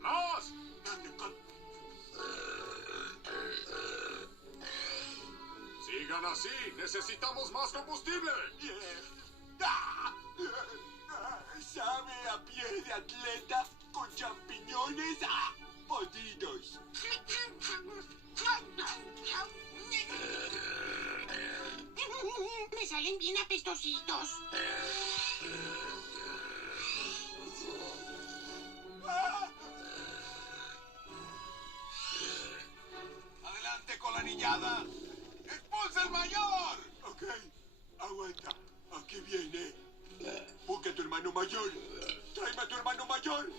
¡Más! Sigan así, necesitamos más combustible. ¿Sabe a pie de atleta con champiñones podridos? Me salen bien apestositos. ¡Adelante con la anillada! ¡Expulsa al mayor! Ok, aguanta. Aquí viene. Busca a tu hermano mayor. Tráeme a tu hermano mayor.